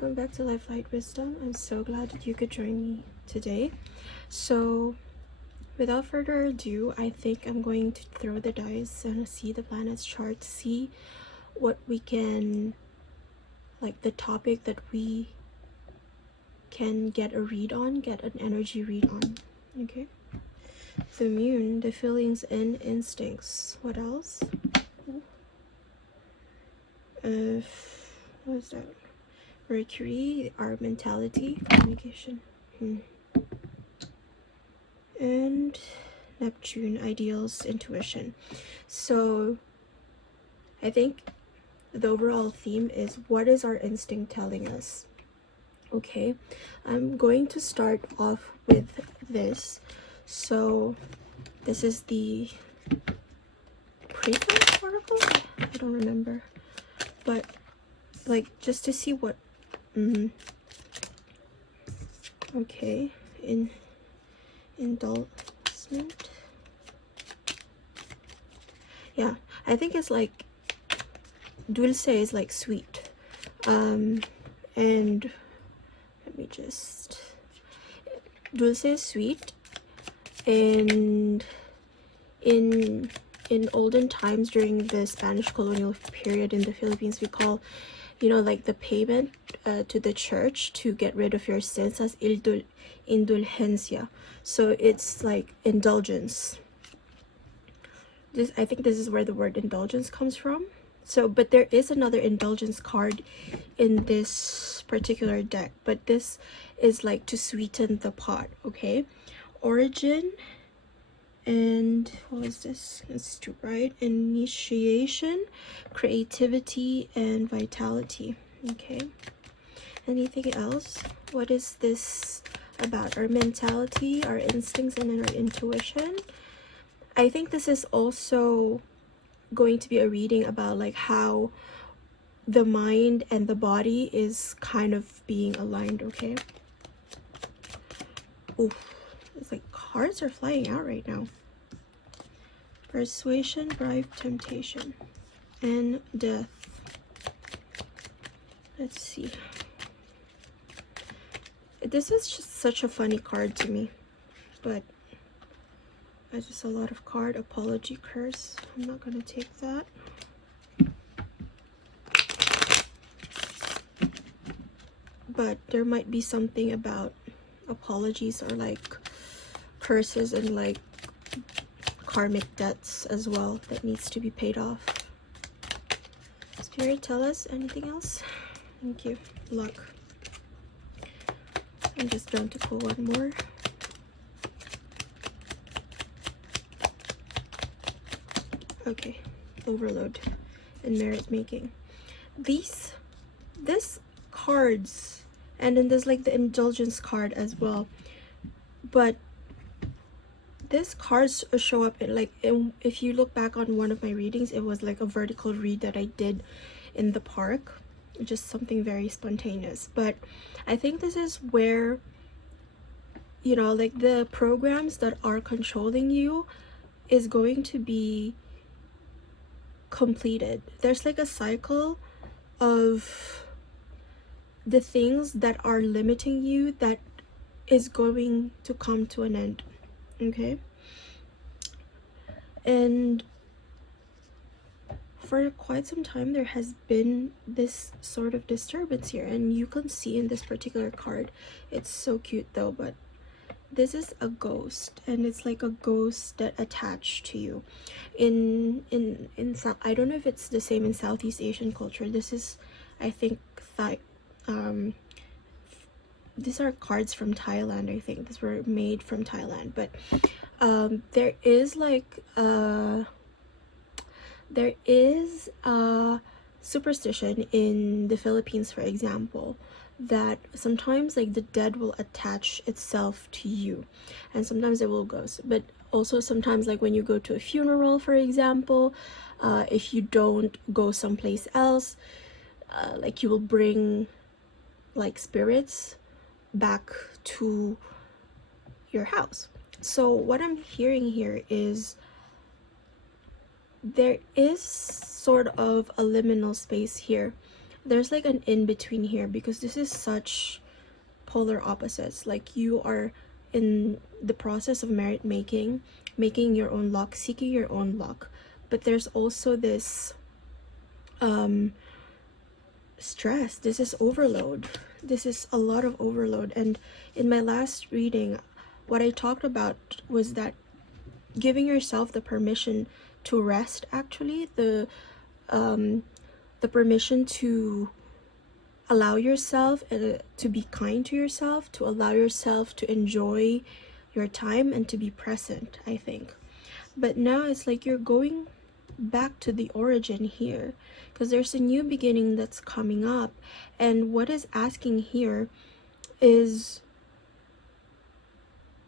welcome back to Lifelight Wisdom. I'm so glad that you could join me today. So, without further ado, I think I'm going to throw the dice and see the planets chart, see what we can, like the topic that we can get a read on, get an energy read on. Okay. The moon, the feelings and instincts. What else? What is that? Mercury, our mentality, communication. And Neptune, ideals, intuition. So I think the overall theme is, what is our instinct telling us? Okay, I'm going to start off with this. So this is the previous article? I don't remember. But like, just to see what okay, indulgement. Yeah, I think it's like dulce is like sweet. And let me just, dulce is sweet, and in olden times during the Spanish colonial period in the Philippines, we call, like the payment to the church to get rid of your sins as indulgencia. So it's like indulgence. I think this is where the word indulgence comes from. So, but there is another indulgence card in this particular deck, but this is like to sweeten the pot. Okay, origin. And what was this? It's to right, initiation, creativity, and vitality. Okay, anything else? What is this about? Our mentality, our instincts, and then our intuition. I think this is also going to be a reading about like how the mind and the body is kind of being aligned. Okay. Oof. It's like cards are flying out right now. Persuasion, bribe, temptation, and death. Let's see. This is just such a funny card to me, but I just a lot of card. Apology, curse. I'm not gonna take that. But there might be something about apologies or like curses and like karmic debts as well that needs to be paid off. Spirit, tell us anything else? Thank you. Luck. I'm just going to pull one more. Okay, overload and merit making. This cards, and then there's like the indulgence card as well, but this cards show up in like if you look back on one of my readings, it was like a vertical read that I did in the park, just something very spontaneous. But I think this is where, like the programs that are controlling you is going to be completed. There's like a cycle of the things that are limiting you that is going to come to an end. Okay, and for quite some time there has been this sort of disturbance here, and you can see in this particular card, it's so cute though, but this is a ghost, and it's like a ghost that attached to you. In I don't know if it's the same in Southeast Asian culture. This is, I think, these are cards from Thailand. I think these were made from Thailand, but there is like there is a superstition in the Philippines, for example, that sometimes like the dead will attach itself to you, and sometimes it will ghost. But also sometimes, like when you go to a funeral, for example, if you don't go someplace else, like you will bring like spirits back to your house. So what I'm hearing here is there is sort of a liminal space here there's like an in-between here, because this is such polar opposites. Like, you are in the process of merit making, making your own luck, seeking your own luck, but there's also this stress. This is overload. This is a lot of overload. And in my last reading, what I talked about was that giving yourself the permission to rest, actually, the permission to allow yourself to be kind to yourself, to allow yourself to enjoy your time and to be present, I think. But now it's like you're going back to the origin here, because there's a new beginning that's coming up. And what is asking here is,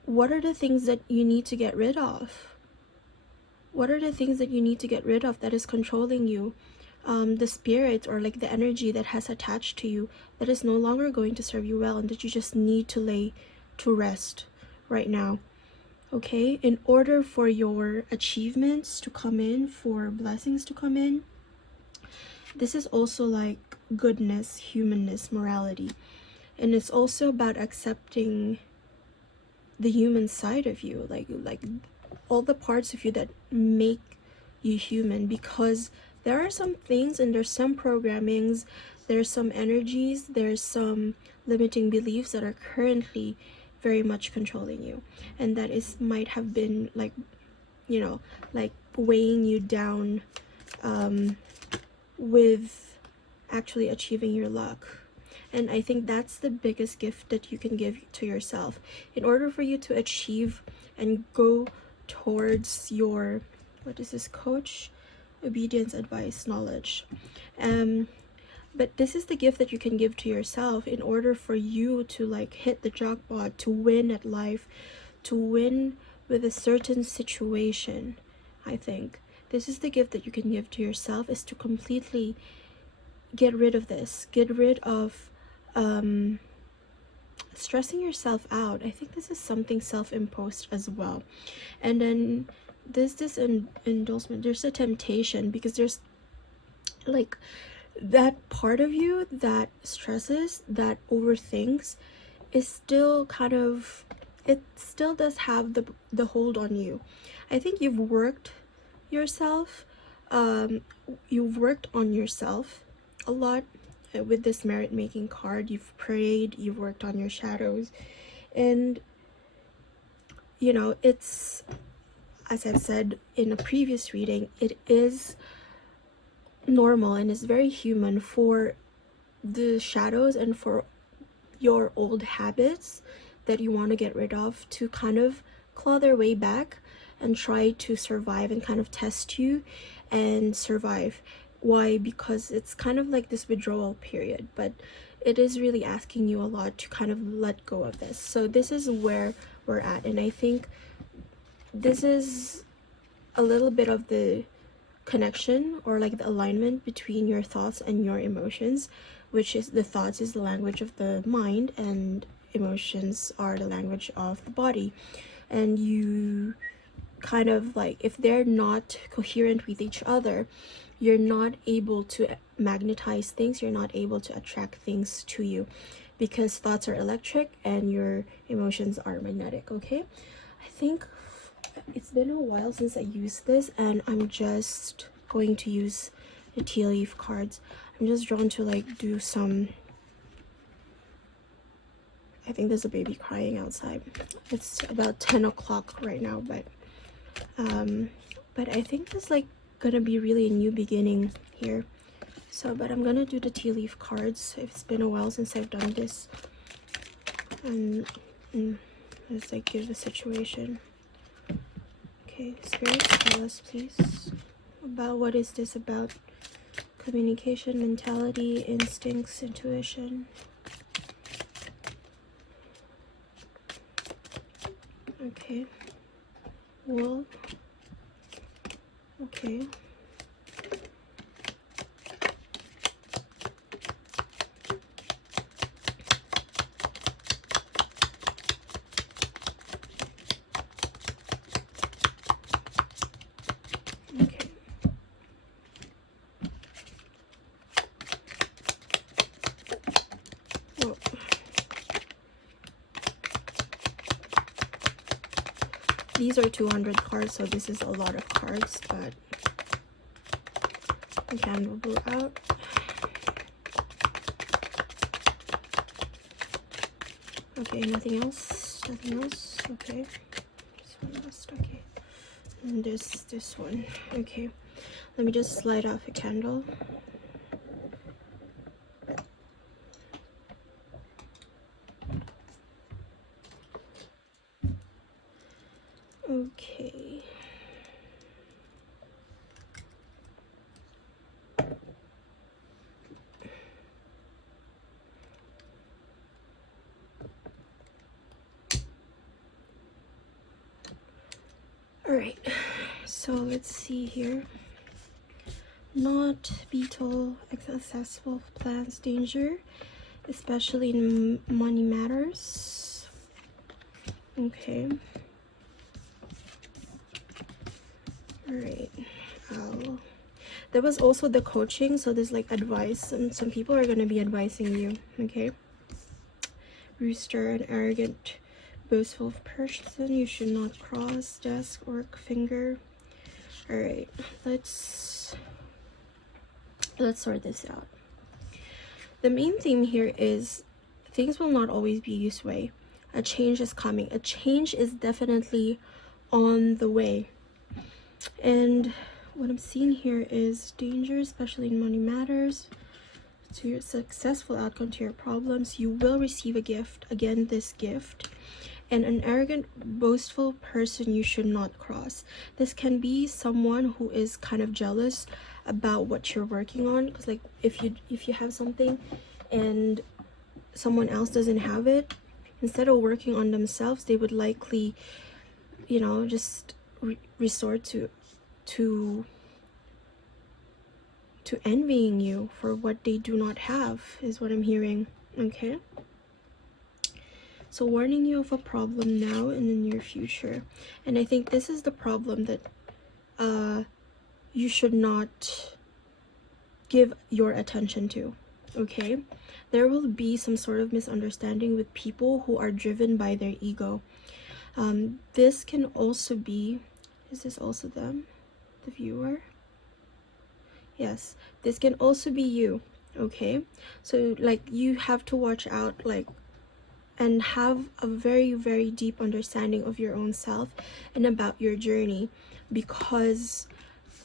what are the things that you need to get rid of? What are the things that you need to get rid of that is controlling you? The spirit, or like the energy that has attached to you, that is no longer going to serve you well, and that you just need to lay to rest right now. Okay, in order for your achievements to come in, for blessings to come in, this is also like goodness, humanness, morality. And it's also about accepting the human side of you, like all the parts of you that make you human, because there are some things and there's some programmings, there's some energies, there's some limiting beliefs that are currently very much controlling you, and that is might have been like, you know, like weighing you down with actually achieving your luck. And I think that's the biggest gift that you can give to yourself in order for you to achieve and go towards your, what is this, coach, obedience, advice, knowledge. But this is the gift that you can give to yourself in order for you to like hit the jackpot, to win at life, to win with a certain situation. I think this is the gift that you can give to yourself, is to completely get rid of this, get rid of stressing yourself out. I think this is something self-imposed as well. And then there's this endorsement, there's a temptation, because there's like that part of you that stresses, that overthinks, is still kind of, it still does have the hold on you. I think you've worked yourself, you've worked on yourself a lot with this merit making card. You've prayed, you've worked on your shadows, and you know, it's, as I've said in a previous reading, it is normal and is very human for the shadows and for your old habits that you want to get rid of to kind of claw their way back and try to survive and kind of test you and survive. Why? Because it's kind of like this withdrawal period, but it is really asking you a lot to kind of let go of this. So this is where we're at, and I think this is a little bit of the connection, or like the alignment between your thoughts and your emotions, which is, the thoughts is the language of the mind and emotions are the language of the body. And you kind of like, if they're not coherent with each other, you're not able to magnetize things, you're not able to attract things to you, because thoughts are electric and your emotions are magnetic. Okay, I think it's been a while since I used this, and I'm just going to use the tea leaf cards. I'm just drawn to like do some, I think there's a baby crying outside. It's about 10 o'clock right now, but I think there's like gonna be really a new beginning here. So, but I'm gonna do the tea leaf cards. It's been a while since I've done this, and let's like give a situation. Okay, spirits, tell us please about what is this about. Communication, mentality, instincts, intuition. Okay, well, okay. these are 200 cards, so this is a lot of cards, but the candle blew out. Okay, nothing else. Nothing else. Okay, this one last. Okay, and this one. Okay, let me just light off a candle. Okay. All right, so let's see here. Not beetle, accessible plants, danger, especially in money matters. Okay. All right. There was also the coaching, so there's like advice, and some people are going to be advising you. Okay. Rooster, an arrogant, boastful person you should not cross. Desk, work, finger. All right, let's sort this out. The main theme here is things will not always be this way. A change is coming. A change is definitely on the way. And what I'm seeing here is danger, especially in money matters. To your successful outcome to your problems, you will receive a gift. Again, this gift. And an arrogant, boastful person you should not cross. This can be someone who is kind of jealous about what you're working on, because like if you have something and someone else doesn't have it, instead of working on themselves, they would likely, you know, just resort to envying you for what they do not have, is what I'm hearing. Okay, so warning you of a problem now and in your future. And I think this is the problem that you should not give your attention to. Okay, there will be some sort of misunderstanding with people who are driven by their ego. This can also be, is this also them, the viewer? Yes, this can also be you. Okay, so like you have to watch out, like, and have a very, very deep understanding of your own self and about your journey, because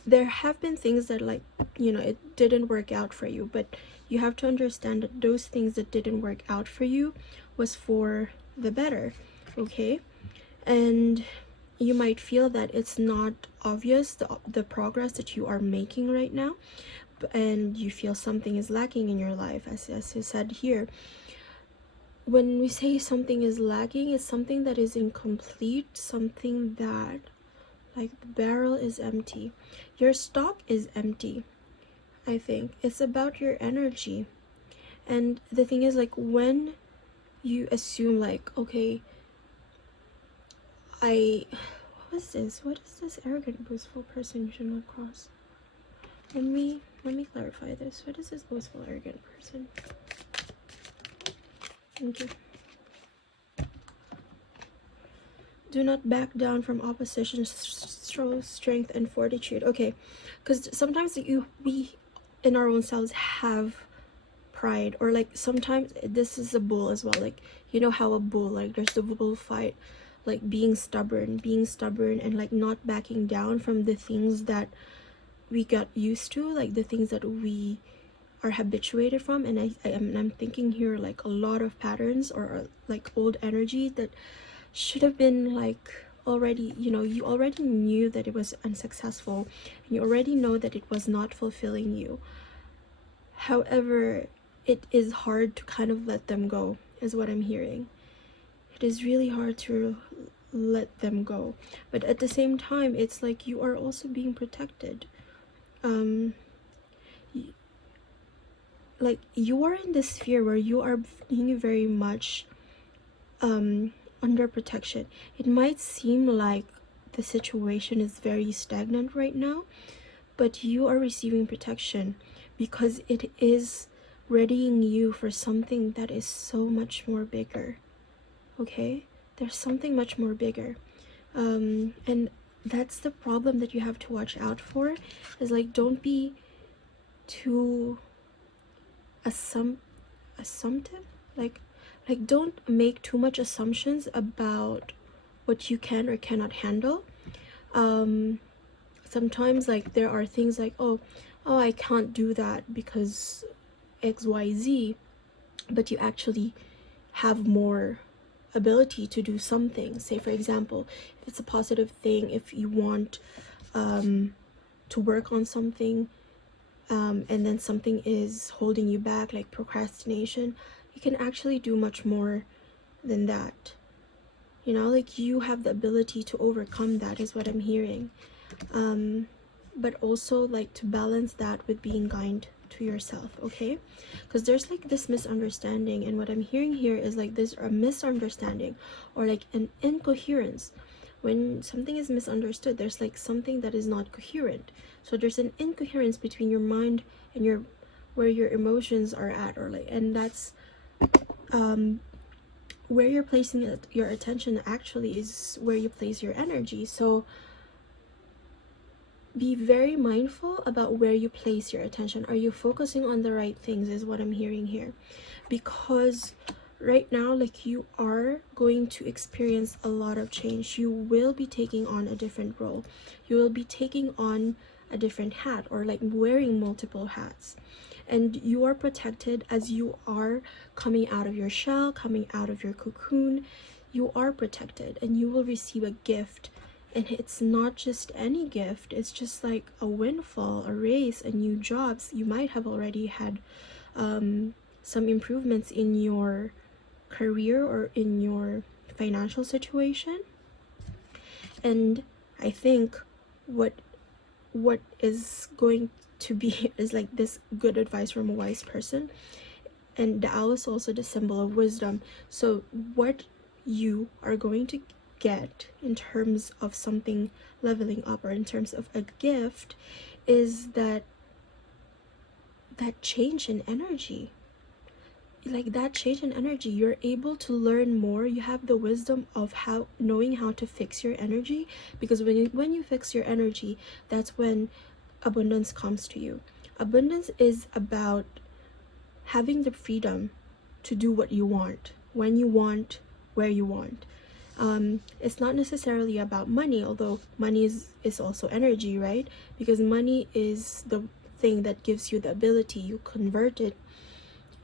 there have been things that, like, you know, it didn't work out for you, but you have to understand that those things that didn't work out for you was for the better. Okay, and you might feel that it's not obvious, the progress that you are making right now, and you feel something is lacking in your life. As I said here, when we say something is lacking, it's something that is incomplete, something that, like, the barrel is empty, your stock is empty. I think it's about your energy. And the thing is, like, when you assume, like, okay, what is this arrogant, boastful person you should not cross? Let me clarify this. What is this boastful, arrogant person? Thank you. Do not back down from opposition. Show strength and fortitude. Okay, because sometimes we in our own selves have pride, or like sometimes this is a bull as well. Like, you know how a bull, like, there's the bull fight, like being stubborn and like not backing down from the things that we got used to, like the things that we are habituated from. And I'm thinking here, like, a lot of patterns or like old energy that should have been, like, already, you know, you already knew that it was unsuccessful, and you already know that it was not fulfilling you. However, it is hard to kind of let them go, is what I'm hearing. It is really hard to let them go, but at the same time, it's like you are also being protected. Like, you are in this sphere where you are being very much under protection. It might seem like the situation is very stagnant right now, but you are receiving protection because it is readying you for something that is so much more bigger. Okay, there's something much more bigger. And that's the problem that you have to watch out for, is like, don't be too assumptive, like don't make too much assumptions about what you can or cannot handle. Sometimes like there are things like, oh, I can't do that because XYZ, but you actually have more ability to do something. Say for example, if it's a positive thing, if you want to work on something, and then something is holding you back, like procrastination, you can actually do much more than that. You know, like you have the ability to overcome that, is what I'm hearing. But also like to balance that with being kind to yourself, okay? Because there's like this misunderstanding, and what I'm hearing here is like there's a misunderstanding or like an incoherence. When something is misunderstood, there's like something that is not coherent. So there's an incoherence between your mind and your where your emotions are at, or like, and that's where you're placing your attention actually is where you place your energy. So be very mindful about where you place your attention. Are you focusing on the right things, is what I'm hearing here. Because right now, like, you are going to experience a lot of change. You will be taking on a different role. You will be taking on a different hat, or like wearing multiple hats. And you are protected as you are coming out of your shell, coming out of your cocoon. You are protected, and you will receive a gift. And it's not just any gift, it's just like a windfall, a raise, a new jobs. You might have already had some improvements in your career or in your financial situation. And I think what is going to be is like this good advice from a wise person. And the owl is also the symbol of wisdom. So what you are going to get in terms of something leveling up, or in terms of a gift, is that change in energy. Like that change in energy, you're able to learn more. You have the wisdom of knowing how to fix your energy, because when you fix your energy, that's when abundance comes to you. Abundance is about having the freedom to do what you want, when you want, where you want. It's not necessarily about money, although money is also energy, right? Because money is the thing that gives you the ability. You convert it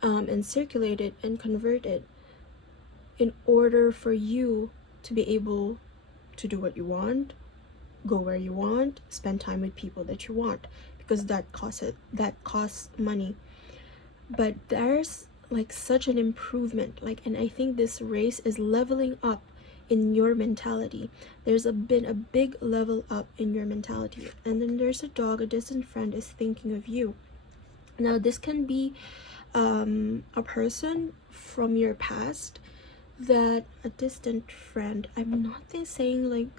and circulate it and convert it in order for you to be able to do what you want, go where you want, spend time with people that you want, because that costs money. But there's like such an improvement, like, and I think this race is leveling up in your mentality. There's been a big level up in your mentality. And then there's a dog, a distant friend is thinking of you. Now this can be a person from your past, that a distant friend. I'm not saying like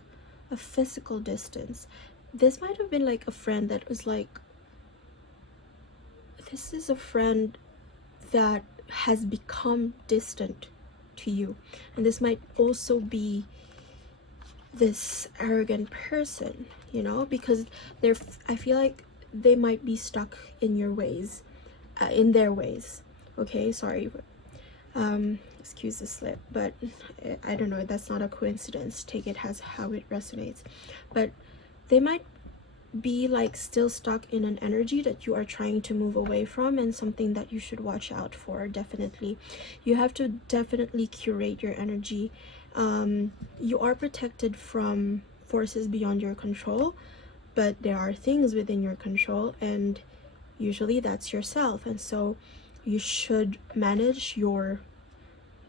a physical distance. This might have been like a friend that was like, this is a friend that has become distant to you. And this might also be this arrogant person, you know, because I feel like they might be stuck in your ways, in their ways. Okay, sorry, excuse the slip, but I don't know, that's not a coincidence. Take it as how it resonates. But they might be like still stuck in an energy that you are trying to move away from, and something that you should watch out for. Definitely, you have to definitely curate your energy. You are protected from forces beyond your control, but there are things within your control, and usually that's yourself. And so you should manage your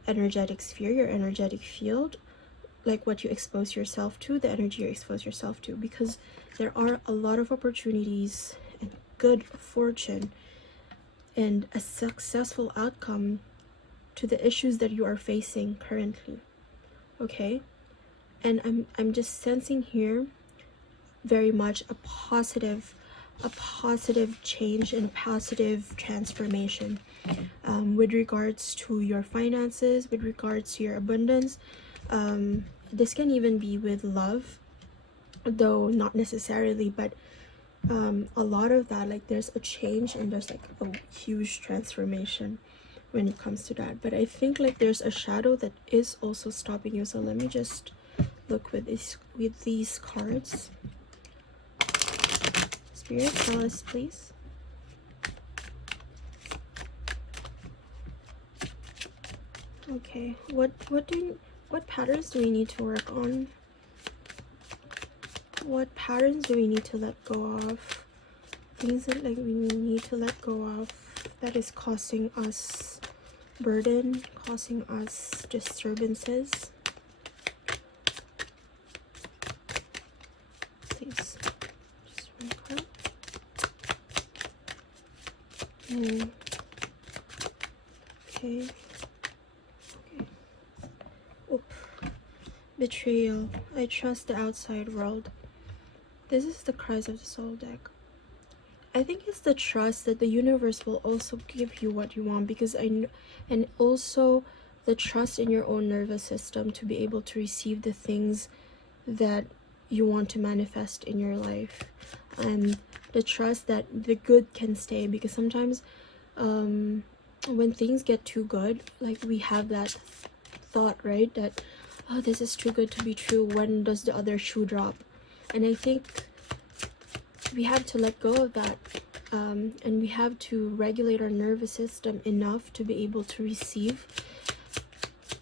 energetic sphere, your energetic field, like what you expose yourself to, the energy you expose yourself to, because there are a lot of opportunities and good fortune and a successful outcome to the issues that you are facing currently. Okay, and I'm just sensing here very much a positive change and a positive transformation with regards to your finances, with regards to your abundance, This can even be with love, though not necessarily, but a lot of that, like there's a change and there's like a huge transformation when it comes to that. But I think like there's a shadow that is also stopping you. So let me just look with these cards. Spirit, tell us please. Okay, what patterns do we need to work on? What patterns do we need to let go of? Things that like we need to let go of that is causing us burden, causing us disturbances. Please, just one card. Okay. Oop. Betrayal. I trust the outside world. This is the Cries of the Soul deck. I think it's the trust that the universe will also give you what you want, because and also the trust in your own nervous system to be able to receive the things that you want to manifest in your life, and the trust that the good can stay, because sometimes when things get too good, like we have that thought, right, that oh, this is too good to be true, when does the other shoe drop? And I think we have to let go of that, and we have to regulate our nervous system enough to be able to receive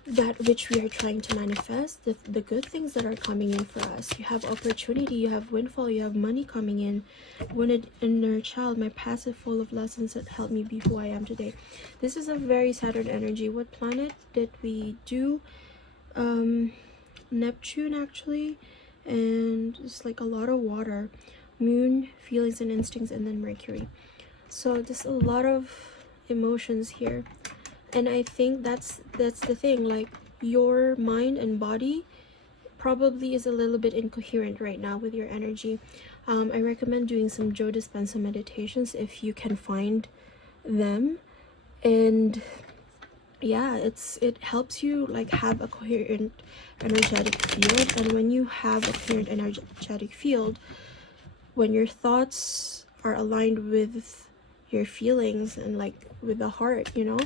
that which we are trying to manifest, the good things that are coming in for us. You have opportunity, you have windfall, you have money coming in. Wounded inner child, my past is full of lessons that helped me be who I am today. This is a very Saturn energy. What planet did we do? Neptune actually, and it's like a lot of water. Moon, feelings and instincts, and then Mercury. So there's a lot of emotions here, and I think that's the thing, like your mind and body probably is a little bit incoherent right now with your energy. I recommend doing some Joe Dispenza meditations if you can find them, and yeah, it helps you like have a coherent energetic field. And when you have a coherent energetic field, when your thoughts are aligned with your feelings and like with the heart, you know,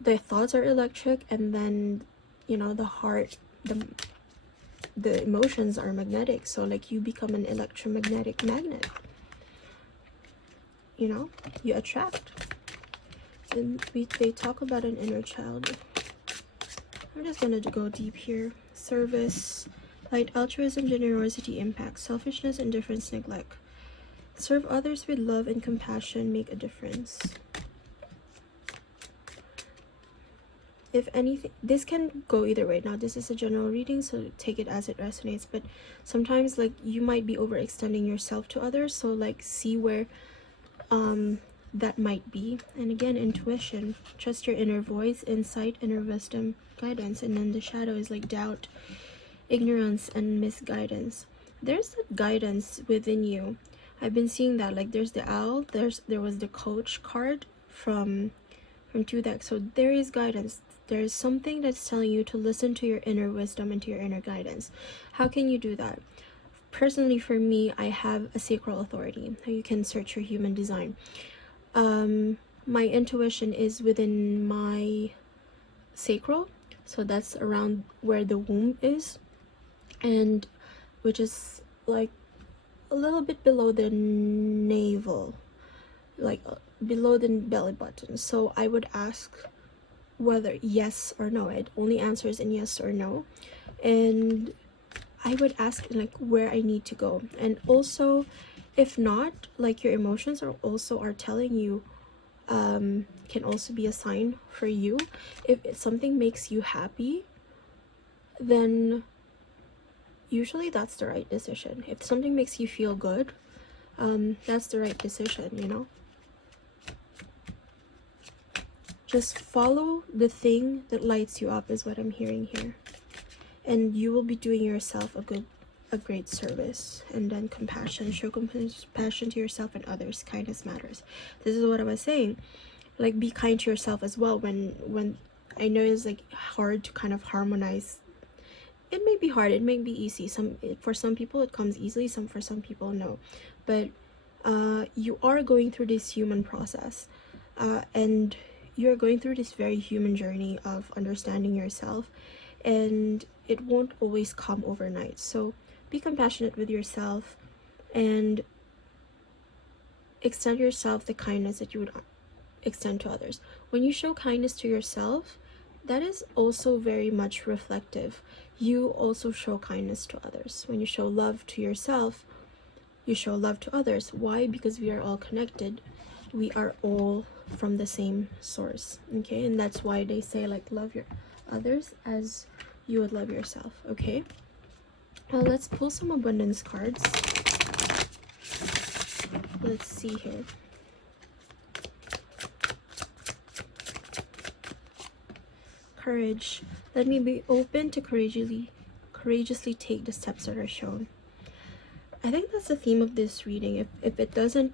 the thoughts are electric, and then, you know, the heart, the emotions are magnetic. So like you become an electromagnetic magnet, you know, you attract. And they talk about an inner child. I'm just gonna go deep here. Service, light, altruism, generosity, impact, selfishness, indifference, neglect. Serve others with love and compassion, make a difference. If anything, this can go either way. Now this is a general reading, so take it as it resonates, but sometimes like you might be overextending yourself to others, so like see where that might be. And again, intuition, trust your inner voice, insight, inner wisdom, guidance. And then the shadow is like doubt, ignorance, and misguidance. There's that guidance within you. I've been seeing that, like there's the owl, there was the coach card from two decks. So there is guidance. There's something that's telling you to listen to your inner wisdom and to your inner guidance. How can you do that? Personally, for me, I have a sacral authority. You can search your human design. My intuition is within my sacral, so that's around where the womb is, and which is like a little bit below the navel, like below the belly button. So I would ask whether yes or no. It only answers in yes or no, and I would ask like where I need to go. And also, if not, like your emotions are telling you, can also be a sign for you. If something makes you happy, then usually that's the right decision. If something makes you feel good, that's the right decision, you know. Just follow the thing that lights you up is what I'm hearing here, and you will be doing yourself a great service. And then compassion, show compassion to yourself and others. Kindness matters. This is what I was saying, like be kind to yourself as well. When I know it's like hard to kind of harmonize it may be hard, it may be easy. For some people it comes easily, for some people no. But you are going through this human process, and you're going through this very human journey of understanding yourself, and it won't always come overnight. So be compassionate with yourself and extend yourself the kindness that you would extend to others. When you show kindness to yourself, that is also very much reflective. You also show kindness to others. When you show love to yourself, you show love to others. Why? Because we are all connected. We are all from the same source. Okay, and that's why they say, like, love your others as you would love yourself. Okay, now let's pull some abundance cards. Let's see here. Courage. Let me be open to courageously take the steps that are shown. I think that's the theme of this reading. If it doesn't,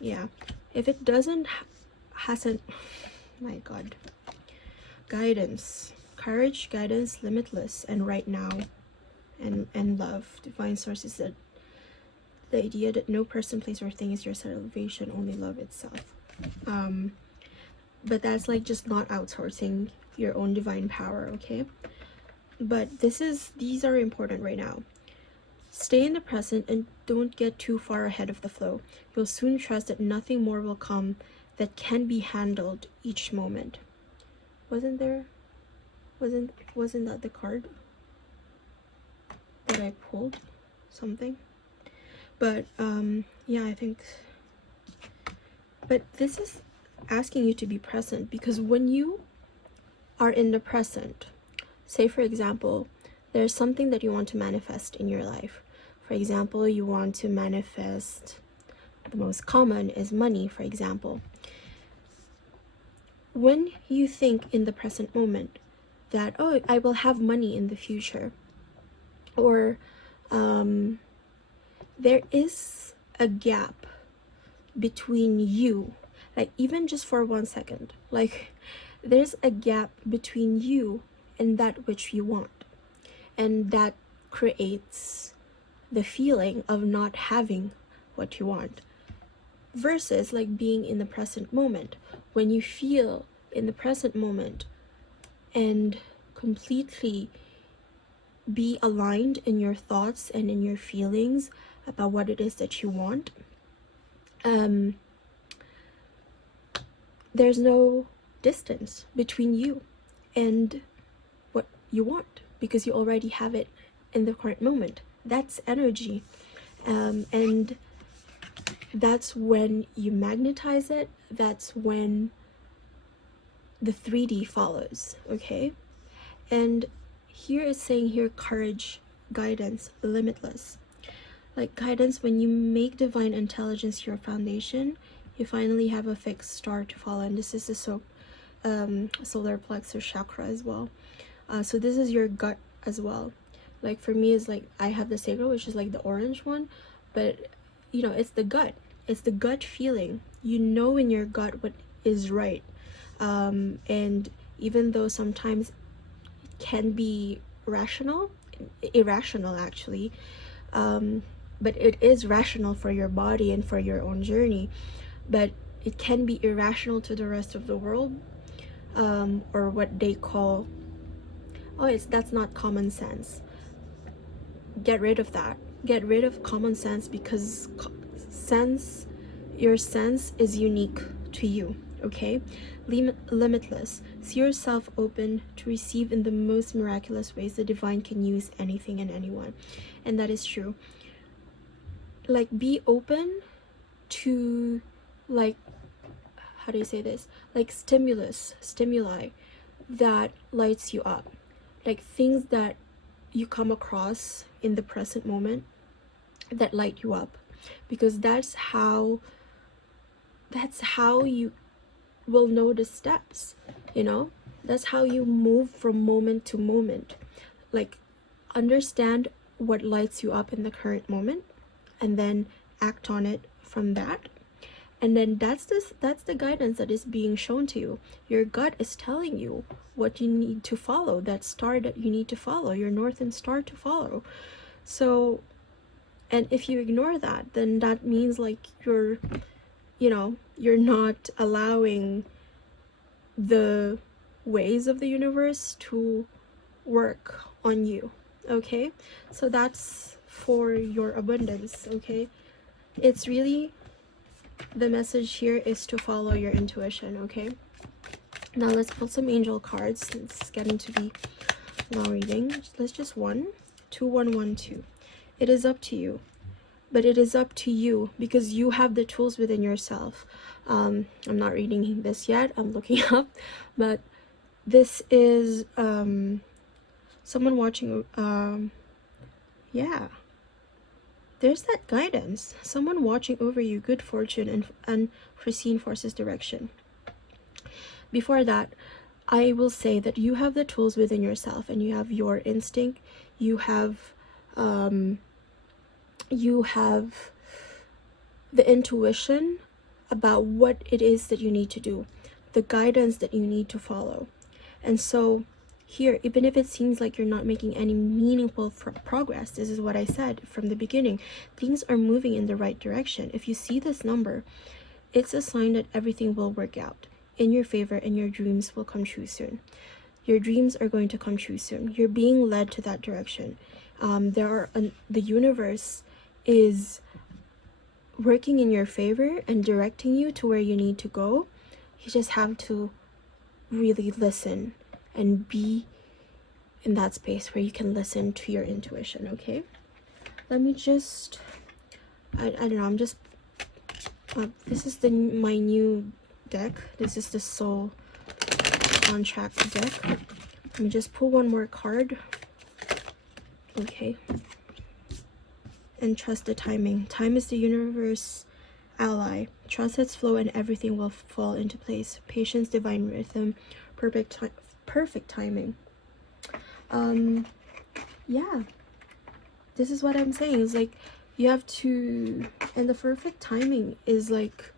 yeah, if it doesn't, hasn't, my God, guidance, courage, guidance, limitless, and right now, and love, divine sources, that the idea that no person, place, or thing is your salvation, only love itself. But that's like just not outsourcing your own divine power, okay? But these are important right now. Stay in the present and don't get too far ahead of the flow. You'll soon trust that nothing more will come that can be handled each moment. Wasn't that the card that I pulled? Something. But yeah, I think, but this is asking you to be present, because when you are in the present, say for example, there's something that you want to manifest in your life. For example, you want to manifest, the most common is money, for example. When you think in the present moment that, oh, I will have money in the future, or there is a gap between you, like even just for 1 second, like there's a gap between you and that which you want, and that creates the feeling of not having what you want, versus like being in the present moment. When you feel in the present moment and completely be aligned in your thoughts and in your feelings about what it is that you want, there's no distance between you and what you want, because you already have it in the current moment. That's energy, and that's when you magnetize it. That's when the 3D follows. Okay, and here is saying here, courage, guidance, limitless. Like guidance, when you make divine intelligence your foundation, you finally have a fixed star to follow. And this is the solar plexus chakra as well. So this is your gut as well. Like for me, it's like I have the sacral, which is like the orange one, but you know, it's the gut. It's the gut feeling. You know in your gut what is right. And even though sometimes it can be irrational actually, but it is rational for your body and for your own journey, but it can be irrational to the rest of the world, or what they call, oh, that's not common sense. Get rid of that. Get rid of common sense, because your sense is unique to you. Okay, limitless. See yourself open to receive in the most miraculous ways. The divine can use anything and anyone, and that is true. Like, be open to, like, how do you say this, like stimuli that lights you up, like things that you come across in the present moment that light you up, because that's how you will know the steps, you know. That's how you move from moment to moment. Like, understand what lights you up in the current moment and then act on it from that. And then that's the guidance that is being shown to you. Your gut is telling you what you need to follow, that star that you need to follow, your northern star to follow. So, and if you ignore that, then that means like you're not allowing the ways of the universe to work on you. Okay, so that's for your abundance. Okay, it's really, the message here is to follow your intuition. Okay, now let's pull some angel cards. It's getting to be long reading. Let's just 2 1 1 2. It is up to you, but it is up to you because you have the tools within yourself. I'm not reading this yet, I'm looking up, but this is someone watching. Yeah, there's that guidance, someone watching over you, good fortune and unforeseen forces direction. Before that, I will say that you have the tools within yourself, and you have your instinct, you have the intuition about what it is that you need to do, the guidance that you need to follow. And so here, even if it seems like you're not making any meaningful progress, this is what I said from the beginning, things are moving in the right direction. If you see this number, it's a sign that everything will work out in your favor and your dreams will come true soon. Your dreams are going to come true soon. You're being led to that direction. The universe is working in your favor and directing you to where you need to go. You just have to really listen and be in that space where you can listen to your intuition. Okay, let me just I don't know, I'm just this is my new deck. This is the Soul Contract deck. Let me just pull one more card. Okay, and trust the timing. Time is the universe ally. Trust its flow and everything will fall into place. Patience, divine rhythm, perfect timing. Yeah, this is what I'm saying. It's like you have to, and the perfect timing is like,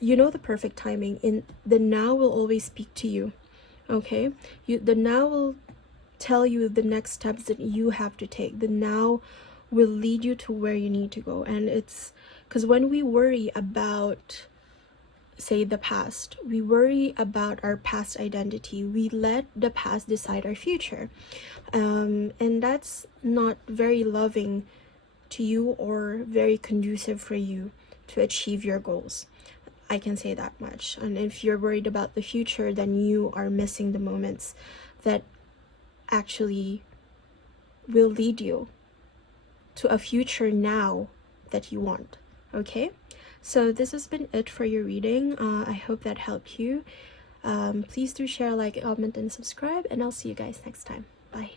the perfect timing in the now will always speak to you. Okay, the now will tell you the next steps that you have to take. The now will lead you to where you need to go. And it's because when we worry about, say, the past, we worry about our past identity, we let the past decide our future, and that's not very loving to you or very conducive for you to achieve your goals. I can say that much. And if you're worried about the future, then you are missing the moments that actually will lead you to a future now that you want. Okay, so this has been it for your reading. I hope that helped you. Please do share, like, comment, and subscribe, and I'll see you guys next time. Bye.